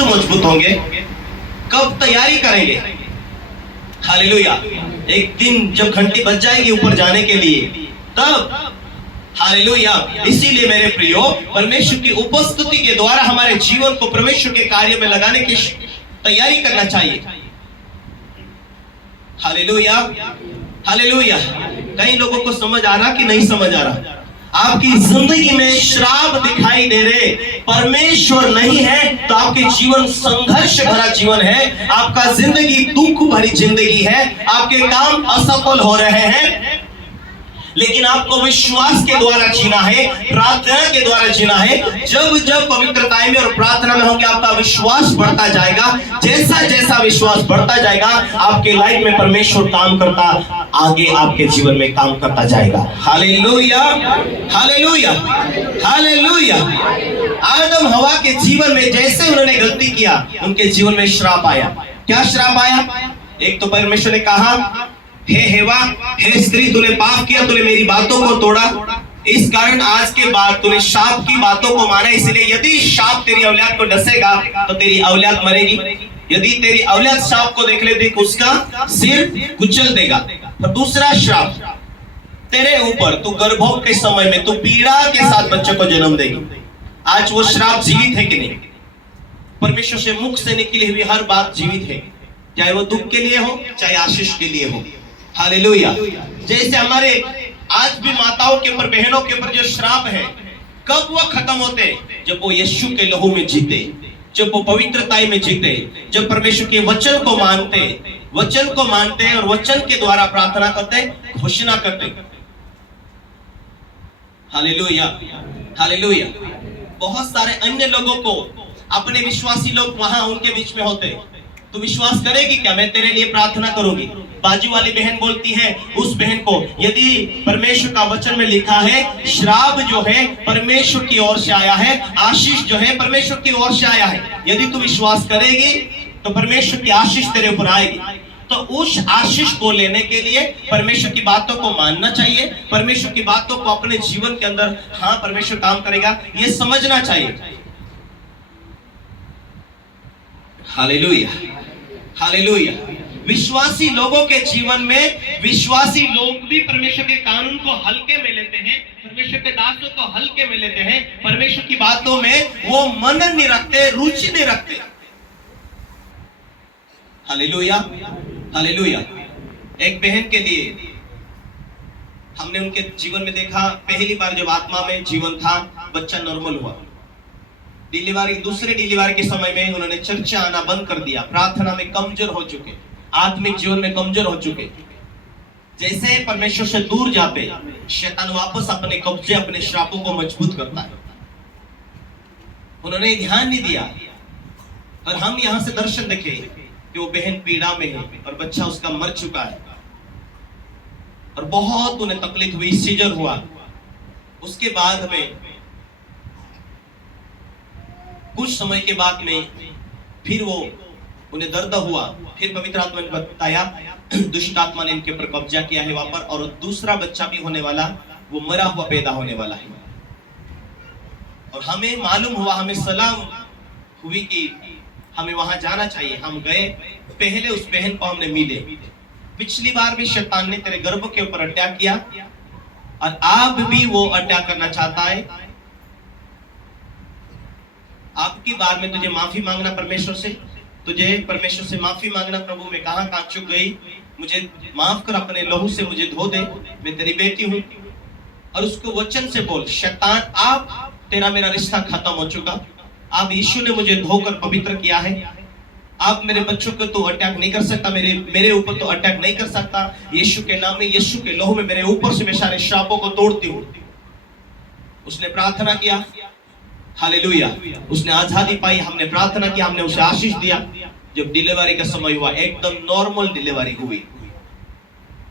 परमेश्वर मजबूत होंगे? कब तैयारी करेंगे? हालेलुया। एक दिन जब घंटी बज जाएगी ऊपर जाने के लिए, तब। हालेलुया। इसीलिए मेरे प्रियो, परमेश्वर की उपस्थिति के द्वारा हमारे जीवन को परमेश्वर के कार्य में लगाने की तैयारी करना चाहिए। Hallelujah, hallelujah. कई लोगों को समझ आ रहा कि नहीं समझ आ रहा? आपकी जिंदगी में श्राप दिखाई दे रहे, परमेश्वर नहीं है, तो आपके जीवन संघर्ष भरा जीवन है, आपका जिंदगी दुख भरी जिंदगी है, आपके काम असफल हो रहे हैं। लेकिन आपको विश्वास के द्वारा जीना है, प्रार्थना के द्वारा जीना है। जब जब पवित्रता में और प्रार्थना में होंगे, आपका विश्वास बढ़ता जाएगा। जैसा जैसा विश्वास बढ़ता जाएगा, आपके लाइफ में परमेश्वर काम करता, आगे आपके जीवन में काम करता जाएगा। Hallelujah, hallelujah, hallelujah. आदम हवा के जीवन में जैसे उन्होंने गलती किया, उनके जीवन में श्राप आया। क्या श्राप आया? एक तो परमेश्वर ने कहा, हे हेवा, हे स्त्री, तूने पाप किया, तूने मेरी बातों को तोड़ा, इस कारण आज के बाद तूने शाप की बातों को माना, इसलिए यदि शाप तेरी औलाद को डसेगा तो तेरी औलाद मरेगी। यदि तेरी औलाद शाप को देख ले तो उसका सिर कुचल देगा। और दूसरा श्राप, तेरे ऊपर तू गर्भों के समय में तू पीड़ा के साथ बच्चों को जन्म देगी। आज वो श्राप जीवित है कि नहीं? परमेश्वर से मुख से निकली हुई हर बात जीवित है, चाहे वो दुख के लिए हो, चाहे आशीष के लिए हो। हालेलुया। जैसे हमारे आज भी माताओं के ऊपर, बहनों के ऊपर जो श्राप है, कब वो खत्म होते? जब वो यीशु के लहू में जीते, जब वो पवित्रता में जीते, जब परमेश्वर के वचन को मानते, वचन को मानते और वचन के द्वारा प्रार्थना करते, घोषणा करते। Hallelujah, hallelujah. बहुत सारे अन्य लोगों को, अपने विश्वासी लोग वहां उनके बीच में होते, तो विश्वास करेगी क्या? मैं तेरे लिए प्रार्थना करूंगी। बाजू वाली बहन बोलती है उस बहन को, यदि परमेश्वर का वचन में लिखा है श्राप जो है परमेश्वर की ओर से आया है, आशीष जो है परमेश्वर की ओर से आया है, यदि तू विश्वास करेगी तो परमेश्वर की आशीष तेरे ऊपर आएगी। तो उस आशीष को लेने के लिए परमेश्वर की बातों को मानना चाहिए, परमेश्वर की बातों को अपने जीवन के अंदर, हाँ परमेश्वर काम करेगा, ये समझना चाहिए। Hallelujah, hallelujah. विश्वासी लोगों के जीवन में, विश्वासी लोग भी परमेश्वर के कानून को हल्के में लेते हैं, परमेश्वर के दासों को हल्के में लेते हैं, परमेश्वर की बातों में वो मन नहीं रखते, रुचि नहीं रखते। Hallelujah, hallelujah. एक बहन के लिए हमने उनके जीवन में देखा, पहली बार जब आत्मा में जीवन था, बच्चा नॉर्मल हुआ। डिलीवरी, दूसरे डिलीवरी के समय में उन्होंने चर्च आना बंद कर दिया, प्रार्थना में कमजोर हो चुके, आत्मिक जीवन में कमजोर हो चुके। जैसे परमेश्वर से दूर जाते, शैतान वापस अपने कब्जे, अपने श्रापों को मजबूत करता है। उन्होंने ध्यान नहीं दिया, और हम यहां से दर्शन देखे कि वो बहन पीड़ा में है और बच्चा उसका मर चुका है, और बहुत उन्हें तकलीफ हुई, सीजर हुआ। उसके बाद में कुछ समय के बाद में फिर वो उन्हें दर्द हुआ, फिर पवित्र आत्मा ने बताया दुष्ट आत्मा ने इनके ऊपर कब्जा किया है वहां पर, और दूसरा बच्चा भी होने वाला, वो मरा हुआ पैदा होने वाला है। और हमें मालूम हुआ, हमें सलाह हुई कि हमें वहां जाना चाहिए। हम गए, पहले उस बहन को हमने मिले। पिछली बार भी शैतान ने तेरे गर्भ के ऊपर अटैक किया, और अब भी वो अटैक करना चाहता है। आपकी बार में तुझे माफी मांगना परमेश्वर से, तुझे परमेश्वर से माफी मांगना, प्रभु मैं कहां चूक गई, मुझे माफ कर, अपने लहू से मुझे धो दे, मैं तेरी बेटी हूं। और उसको वचन से बोल, शैतान आप, तेरा मेरा रिश्ता खत्म हो चुका, आप यीशु ने मुझे धोकर पवित्र किया है, आप मेरे बच्चों को तो अटैक नहीं कर सकता, मेरे ऊपर तो अटैक नहीं कर सकता। यीशु के नाम में, यीशु के लहू में मेरे ऊपर से मैं सारे श्रापों को तोड़ती हूँ। उसने प्रार्थना किया, हालेलुया, उसने आजादी पाई, हमने प्रार्थना की, हमने उसे आशीष दिया। जब डिलीवरी का समय हुआ, एकदम नॉर्मल डिलीवरी हुई।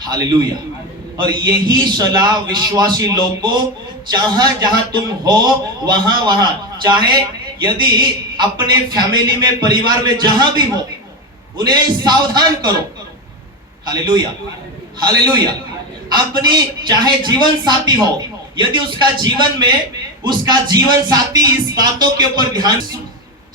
हालेलुया। और यही सलाह विश्वासी लोगों को, जहां जहां तुम हो वहां वहां, चाहे यदि अपने फैमिली में, परिवार में जहां भी हो, उन्हें सावधान करो। Hallelujah, hallelujah. अपनी चाहे जीवन साथी हो, यदि उसका जीवन में, उसका जीवन साथी इस बातों के ऊपर ध्यान,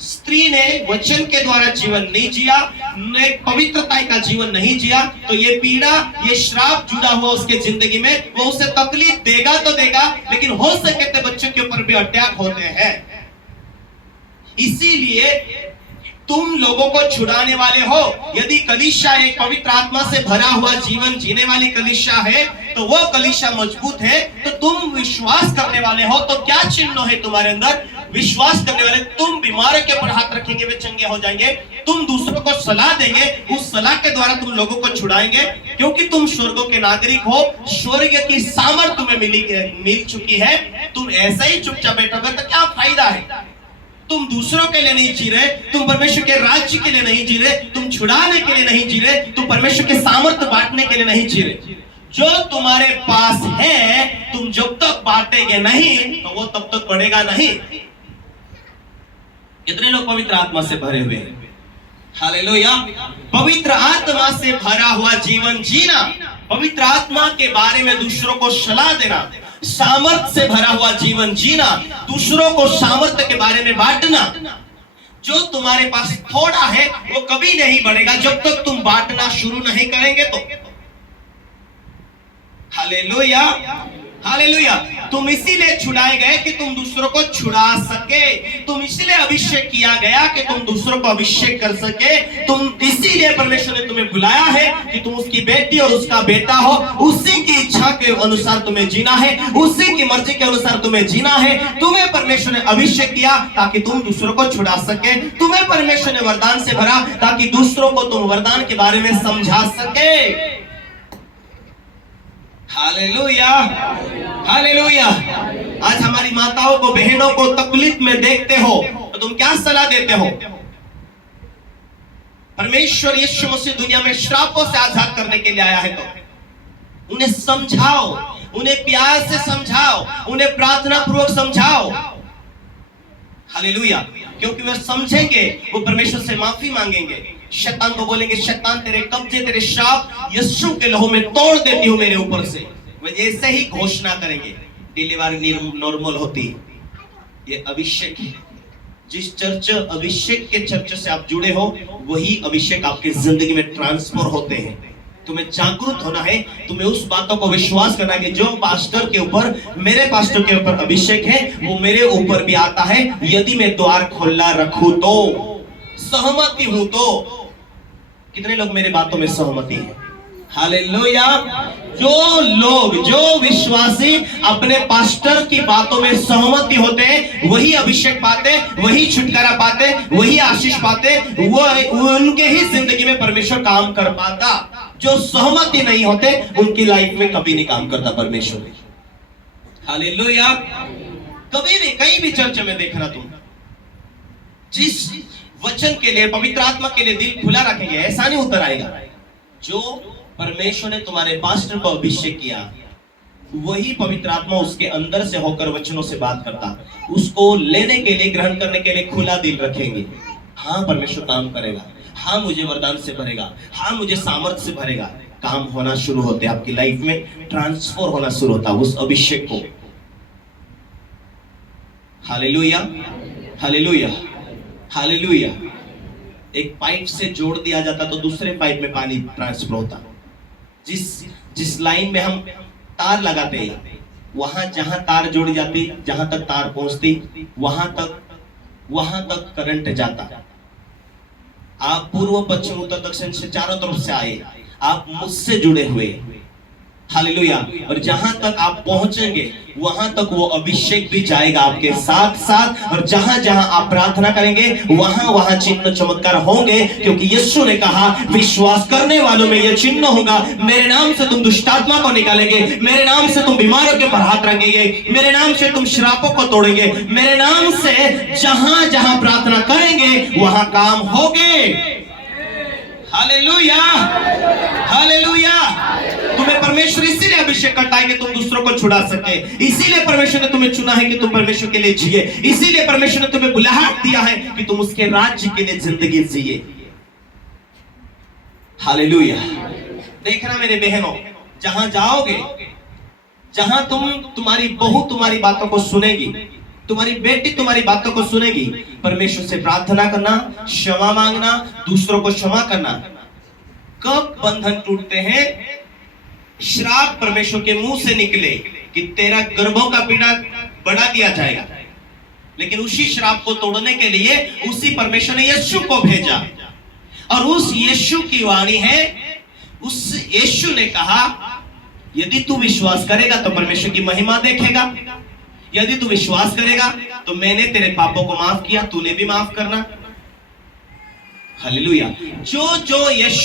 स्त्री ने वचन के द्वारा जीवन नहीं जिया, ने पवित्रता का जीवन नहीं जिया, तो ये पीड़ा, ये श्राप जुड़ा हुआ उसके जिंदगी में, वो उसे तकलीफ देगा तो देगा, लेकिन हो सके तो बच्चों के ऊपर भी अटैक होते हैं। इसीलिए तुम लोगों को छुड़ाने वाले हो। यदि कलीसिया एक पवित्र आत्मा से भरा हुआ जीवन जीने वाली कलीसिया है, तो वो कलीसिया मजबूत है, तो तुम विश्वास करने वाले हो, तो क्या चिन्ह है तुम्हारे अंदर? विश्वास करने वाले। तुम बीमारों के ऊपर हाथ रखेंगे, वे चंगे हो जाएंगे। तुम दूसरों को सलाह देंगे, उस सलाह के द्वारा तुम लोगों को छुड़ाएंगे, क्योंकि तुम स्वर्गों के नागरिक हो। स्वर्ग की सामर्थ तुम्हें मिल चुकी है। तुम ऐसा ही चुपचाप बैठोगे तो क्या फायदा है? तुम दूसरों के लिए नहीं जी रहे, तुम परमेश्वर के राज्य के लिए नहीं जी रहे, तुम छुड़ाने के लिए नहीं जी रहे, तुम परमेश्वर के सामर्थ्य बांटने के लिए नहीं जी रहे। जो तुम्हारे पास है, तुम जब तक बांटेंगे नहीं, तो वो तब तक बढ़ेगा नहीं। कितने लोग पवित्र आत्मा से भरे हुए हैं? हालेलुया। पवित्र आत्मा से भरा हुआ जीवन जीना, पवित्र आत्मा के बारे में दूसरों को सलाह देना, सामर्थ्य से भरा हुआ जीवन जीना, दूसरों को सामर्थ्य के बारे में बांटना। जो तुम्हारे पास थोड़ा है वो कभी नहीं बढ़ेगा जब तक तुम बांटना शुरू नहीं करेंगे तो। Hallelujah, hallelujah. तुम इसीलिए छुड़ाए गए कि तुम दूसरों को छुड़ा सके। तुम इसीलिए अभिषेक किया गया कि तुम दूसरों को अभिषेक कर सके। तुम इसीलिए परमेश्वर ने तुम्हें बुलाया है कि तुम उसकी बेटी और उसका बेटा हो। उसी की इच्छा के अनुसार तुम्हें जीना है, उसी की मर्जी के अनुसार तुम्हें जीना है। तुम्हें परमेश्वर ने अभिषेक किया ताकि तुम दूसरों को छुड़ा सके। तुम्हें परमेश्वर ने वरदान से भरा ताकि दूसरों को तुम वरदान के बारे में समझा सके। Hallelujah, hallelujah. आज हमारी माताओं को, बहनों को तकलीफ में देखते हो तो तुम क्या सलाह देते हो? परमेश्वर यीशु मसीह दुनिया में श्रापों से आजाद करने के लिए आया है, तो उन्हें समझाओ, उन्हें प्यार से समझाओ, उन्हें प्रार्थना पूर्वक समझाओ। हालेलुया। क्योंकि वे समझेंगे, वो परमेश्वर से माफी मांगेंगे। शैतान को बोलेंगे, शैतान तेरे कब्जे, तेरे श्राप यीशु के लहू में तोड़ देती हूं मेरे ऊपर से। वे ऐसे ही घोषणा करेंगे, डिलीवरी नॉर्मल होती है। ये अभिषेक है। जिस चर्च, अभिषेक के चर्च से आप जुड़े हो, वही अभिषेक आपकी जिंदगी में ट्रांसफर होते हैं। तुम्हें जागरूक होना है, तुम्हें उस बातों को विश्वास करना है कि जो पास्टर के ऊपर, मेरे पास्टर के ऊपर अभिषेक है, वो मेरे ऊपर भी आता है। यदि मैं द्वार खुला रखूं तो, सहमति हूं तो। कितने लोग मेरे बातों में सहमति है? हालेलुया। जो लोग, जो विश्वासी अपने पास्टर की बातों में सहमति होते हैं, वही अभिषेक पाते, वही छुटकारा पाते, वही आशीष पाते, वो उनके ही जिंदगी में परमेश्वर काम कर पाता। जो सहमति नहीं होते, उनकी लाइफ में कभी नहीं काम करता परमेश्वर। हालेलुया। कभी भी कहीं भी चर्च में देखना, तुम जिस वचन के लिए, पवित्र आत्मा के लिए दिल खुला रखेंगे, ऐसा नहीं उतर आएगा। जो परमेश्वर ने तुम्हारे पास्टर को अभिषेक किया, वही पवित्र आत्मा उसके अंदर से होकर वचनों से बात करता। उसको लेने के लिए, ग्रहण करने के लिए खुला दिल रखेंगे। हाँ, परमेश्वर काम करेगा, हाँ मुझे वरदान से भरेगा, हाँ मुझे सामर्थ्य से भरेगा। काम होना शुरू होते, आपकी लाइफ में ट्रांसफर होना शुरू होता उस अभिषेक को। Hallelujah, hallelujah, hallelujah. एक पाइप से जोड़ दिया जाता तो दूसरे पाइप में पानी ट्रांसफर होता। जिस लाइन में हम तार लगाते हैं, वहां जहां तार जोड़ी जाती, जहां तक तार पहुंचती, वहां तक करंट जाता। आप पूर्व, पश्चिम, उत्तर, दक्षिण से चारों तरफ से आए, आप मुझसे जुड़े हुए। हालेलुया। और जहां तक आप पहुंचेंगे, वहां तक वो अभिषेक भी जाएगा आपके साथ साथ। और जहां जहां आप प्रार्थना करेंगे, वहां वहां चिन्ह चमत्कार होंगे, क्योंकि यीशु ने कहा, विश्वास करने वालों में यह चिन्ह होगा, मेरे नाम से तुम दुष्टात्मा को निकालेंगे, मेरे नाम से तुम बीमारों के ऊपर हाथ रखेंगे, मेरे नाम से तुम श्रापों को तोड़ेंगे, मेरे नाम से जहां जहां प्रार्थना करेंगे वहां काम होंगे। Hallelujah, hallelujah. तुम्हें परमेश्वर इसीलिए अभिषेक करता है कि तुम दूसरों को छुड़ा सके। इसीलिए परमेश्वर ने तुम्हें चुना है कि तुम परमेश्वर के लिए जिए। इसीलिए परमेश्वर ने तुम्हें बुलाहट दिया है कि तुम उसके राज्य के लिए जिंदगी जिए। हालेलुया। देखना मेरे बहनों, जहां जाओगे, जहां तुम्हारी बहू तुम्हारी बातों को सुनेगी, तुम्हारी बेटी तुम्हारी बातों को सुनेगी। परमेश्वर से प्रार्थना करना, क्षमा मांगना, दूसरों को क्षमा करना। कब बंधन टूटते हैं? श्राप परमेश्वर के मुंह से निकले कि तेरा गर्भों का पीड़ा बढ़ा दिया जाएगा, लेकिन उसी श्राप को तोड़ने के लिए उसी परमेश्वर ने यीशु को भेजा, और उस यीशु की वाणी है, उस यीशु ने कहा यदि तू विश्वास करेगा तो परमेश्वर की महिमा देखेगा, यदि तू विश्वास करेगा तो मैंने तेरे पापों को माफ किया, तूने भी माफ करना। हालेलुया। जो जो यीशु